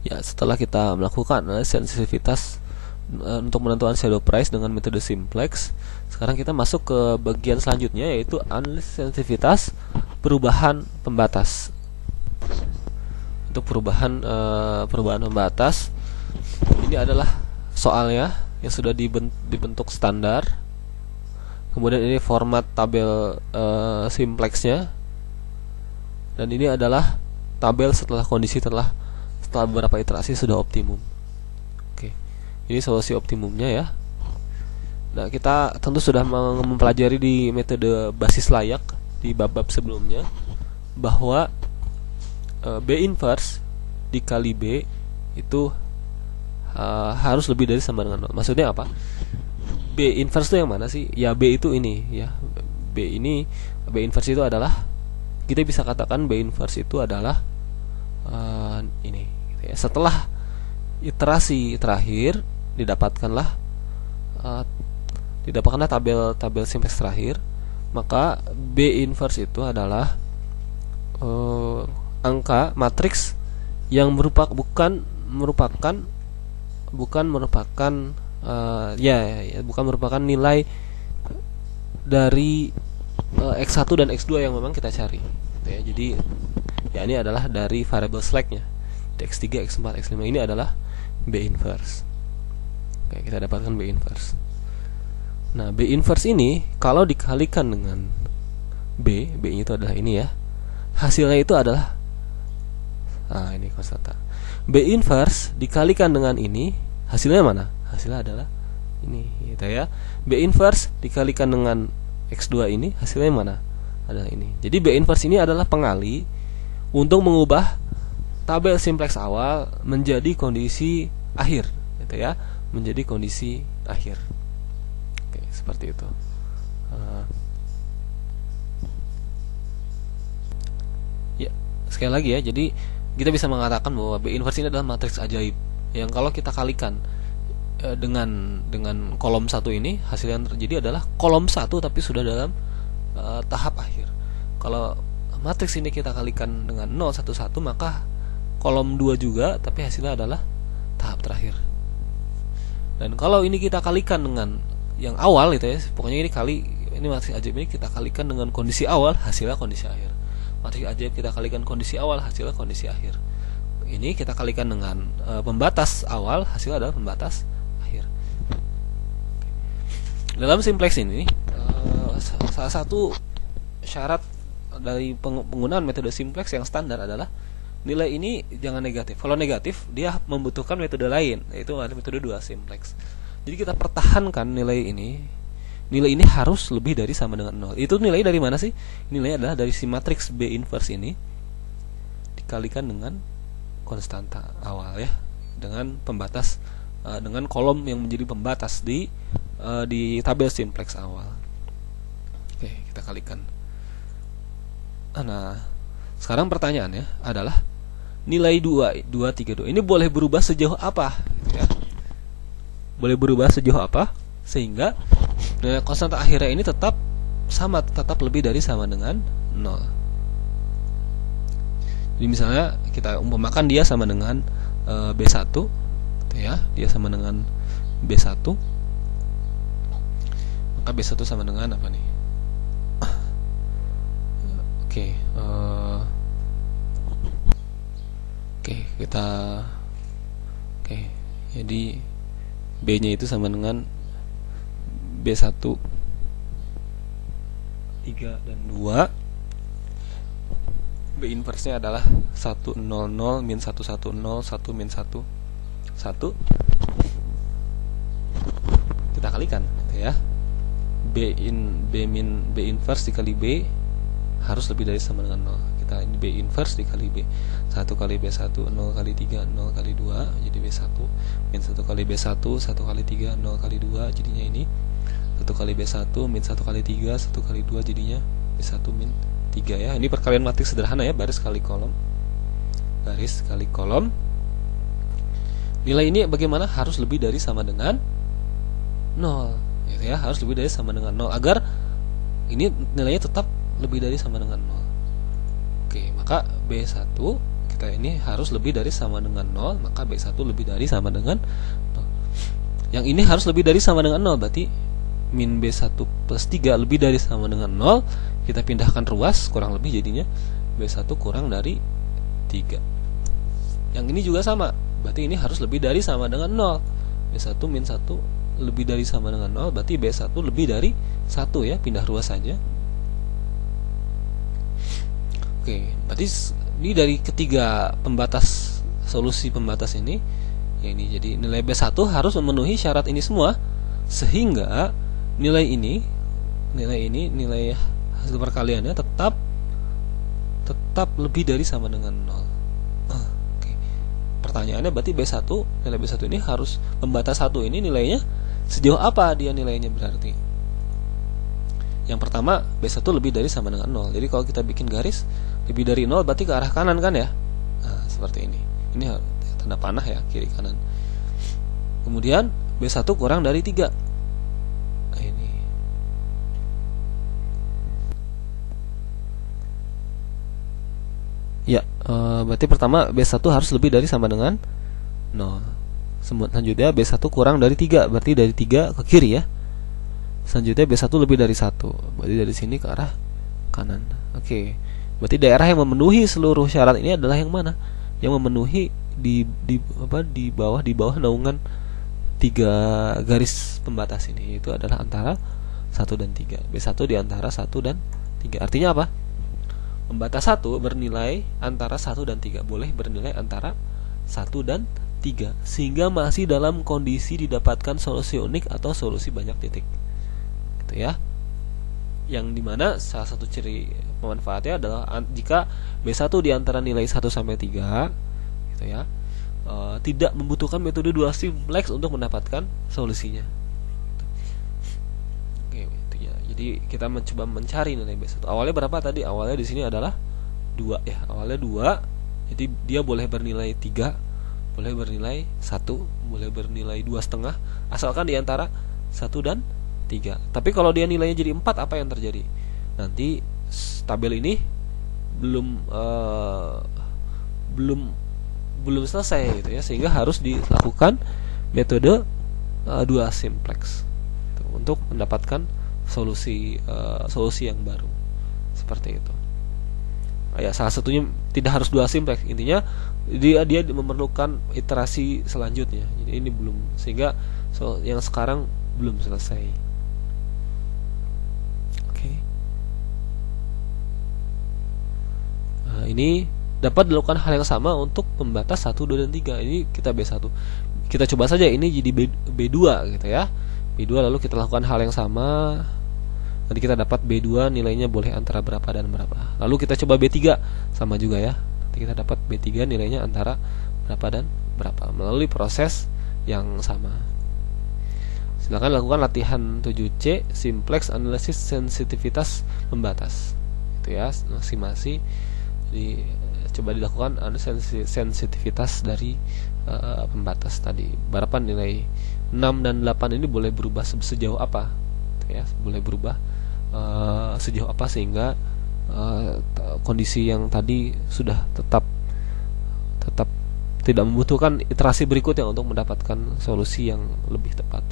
Ya, setelah kita melakukan analisis sensitivitas untuk menentukan shadow price dengan metode simplex, sekarang kita masuk ke bagian selanjutnya, yaitu analisis sensitivitas perubahan pembatas. Untuk perubahan pembatas, ini adalah soalnya yang sudah dibentuk standar. Kemudian ini format tabel simplexnya, dan ini adalah tabel setelah kondisi setelah beberapa iterasi sudah optimum. Oke, ini solusi optimumnya ya. Nah, kita tentu sudah mempelajari di metode basis layak di bab-bab sebelumnya bahwa B inverse dikali B itu harus lebih dari sama dengan 0. Maksudnya apa? B inverse itu yang mana sih? Ya, B itu ini ya. B inverse itu adalah, kita bisa katakan B inverse itu adalah ini gitu ya. Setelah iterasi terakhir didapatkanlah tabel simplex terakhir, maka B inverse itu adalah angka matriks yang bukan merupakan nilai dari X1 dan X2 yang memang kita cari gitu ya. Jadi ya, ini adalah dari variable slack-nya, X3, X4, X5. Ini adalah B inverse. Oke, kita dapatkan B inverse. Nah, B inverse ini kalau dikalikan dengan B itu adalah ini ya. Hasilnya itu adalah ini konstanta. B inverse dikalikan dengan ini, hasilnya mana? Hasilnya adalah ini gitu ya. B inverse dikalikan dengan X2 ini, hasilnya mana? Adalah ini. Jadi B inverse ini adalah pengali untuk mengubah tabel simplex awal menjadi kondisi akhir gitu ya, menjadi kondisi akhir. Oke, seperti itu. Ya, sekali lagi ya, jadi kita bisa mengatakan bahwa B inverse ini adalah matriks ajaib yang kalau kita kalikan dengan kolom 1 ini, hasil yang terjadi adalah kolom 1 tapi sudah dalam tahap akhir. Kalau matriks ini kita kalikan dengan 0, 1, 1, maka kolom 2 juga tapi hasilnya adalah tahap terakhir. Dan kalau ini kita kalikan dengan yang awal gitu ya, pokoknya ini matriks ajaib ini kita kalikan dengan kondisi awal, hasilnya kondisi akhir. Matriks ajaib kita kalikan kondisi awal, hasilnya kondisi akhir. Ini kita kalikan dengan pembatas awal, hasilnya adalah pembatas akhir. Dalam simplex ini salah satu syarat dari penggunaan metode simplex yang standar adalah nilai ini jangan negatif. Kalau negatif, dia membutuhkan metode lain, yaitu ada metode 2 simplex. Jadi kita pertahankan nilai ini. Nilai ini harus lebih dari sama dengan 0. Itu nilai dari mana sih? Nilai adalah dari si matriks B inverse ini dikalikan dengan konstanta awal ya, dengan pembatas dengan kolom yang menjadi pembatas di tabel simplex awal. Oke, kita kalikan. Nah, sekarang pertanyaannya adalah nilai 2, 3, 2 ini boleh berubah sejauh apa ya? Boleh berubah sejauh apa sehingga nilai konstanta akhirnya ini tetap lebih dari sama dengan 0. Jadi misalnya kita umpamakan dia sama dengan B1 gitu ya, dia sama dengan B1, maka B1 sama dengan apa nih? Jadi B-nya itu sama dengan B1 3 dan 2. B inverse-nya adalah 1 0 0 min 1 1 0 1 min 1 1. Kita kalikan gitu ya. B inverse dikali B harus lebih dari sama dengan 0. Kita ini B inverse dikali B. 1 kali B1 0 kali 3 0 kali 2 jadi B1 min 1 kali B1 1 kali 3 0 kali 2 jadinya ini 1 kali B1 min 1 kali 3 1 kali 2 jadinya B1 min 3 ya. Ini perkalian matriks sederhana ya, baris kali kolom. Baris kali kolom. Nilai ini bagaimana? Harus lebih dari sama dengan 0 gitu ya, harus lebih dari sama dengan 0 agar ini nilainya tetap lebih dari sama dengan 0. Oke, maka B1 kita ini harus lebih dari sama dengan 0, maka B1 lebih dari sama dengan 0. Yang ini harus lebih dari sama dengan 0, berarti min B1 plus 3 lebih dari sama dengan 0. Kita pindahkan ruas, kurang lebih jadinya B1 kurang dari 3. Yang ini juga sama, berarti ini harus lebih dari sama dengan 0. B1 min 1 lebih dari sama dengan 0, berarti B1 lebih dari 1 ya, pindah ruas saja. Oke, berarti ini dari ketiga pembatas, solusi pembatas ini ya, ini jadi nilai B1 harus memenuhi syarat ini semua, sehingga nilai hasil perkaliannya tetap lebih dari sama dengan 0. Oke. Pertanyaannya berarti nilai B1 ini harus, pembatas 1 ini nilainya sejauh apa dia nilainya berarti? Yang pertama, B1 lebih dari sama dengan 0. Jadi kalau kita bikin garis lebih dari 0 berarti ke arah kanan kan ya? Nah, seperti ini. Ini tanda panah ya, kiri kanan. Kemudian B1 kurang dari 3. Nah, ini. Ya, berarti pertama B1 harus lebih dari sama dengan 0. Selanjutnya B1 kurang dari 3, berarti dari 3 ke kiri ya. Selanjutnya B1 lebih dari 1, berarti dari sini ke arah kanan. Oke. Berarti daerah yang memenuhi seluruh syarat ini adalah yang mana? Yang memenuhi di bawah naungan 3 garis pembatas ini, yaitu adalah antara 1 dan 3. B1 di antara 1 dan 3. Artinya apa? Pembatas 1 bernilai antara 1 dan 3, boleh bernilai antara 1 dan 3, sehingga masih dalam kondisi didapatkan solusi unik atau solusi banyak titik. Gitu ya. Yang dimana salah satu ciri pemanfaatnya adalah jika B1 di antara nilai 1 sampai 3 gitu ya, tidak membutuhkan metode 2 simplex untuk mendapatkan solusinya. Oke, itu ya. Jadi kita mencoba mencari nilai B1. Awalnya berapa tadi? Awalnya di sini adalah 2 ya. Awalnya 2. Jadi dia boleh bernilai 3, boleh bernilai 1, boleh bernilai 2,5, asalkan di antara 1 dan 3. Tapi kalau dia nilainya jadi 4, apa yang terjadi? Nanti tabel ini belum selesai gitu ya, sehingga harus dilakukan metode 2 simplex gitu, untuk mendapatkan solusi yang baru. Seperti itu. Ya, salah satunya tidak harus 2 simplex. Intinya dia memerlukan iterasi selanjutnya. Jadi ini belum, sehingga yang sekarang belum selesai. Nah, ini dapat dilakukan hal yang sama untuk pembatas 1, 2, dan 3. Ini kita B1. Kita coba saja ini jadi B2 gitu ya. B2 lalu kita lakukan hal yang sama. Nanti kita dapat B2 nilainya boleh antara berapa dan berapa. Lalu kita coba B3, sama juga ya. Nanti kita dapat B3 nilainya antara berapa dan berapa melalui proses yang sama. Silakan lakukan latihan 7C simplex analisis sensitivitas pembatas. Itu ya, masing-masing. Jadi coba dilakukan sensitivitas dari pembatas tadi. Berapa nilai 6 dan 8 ini boleh berubah sejauh apa? Ya, boleh berubah sejauh apa sehingga kondisi yang tadi sudah tetap tidak membutuhkan iterasi berikutnya untuk mendapatkan solusi yang lebih tepat.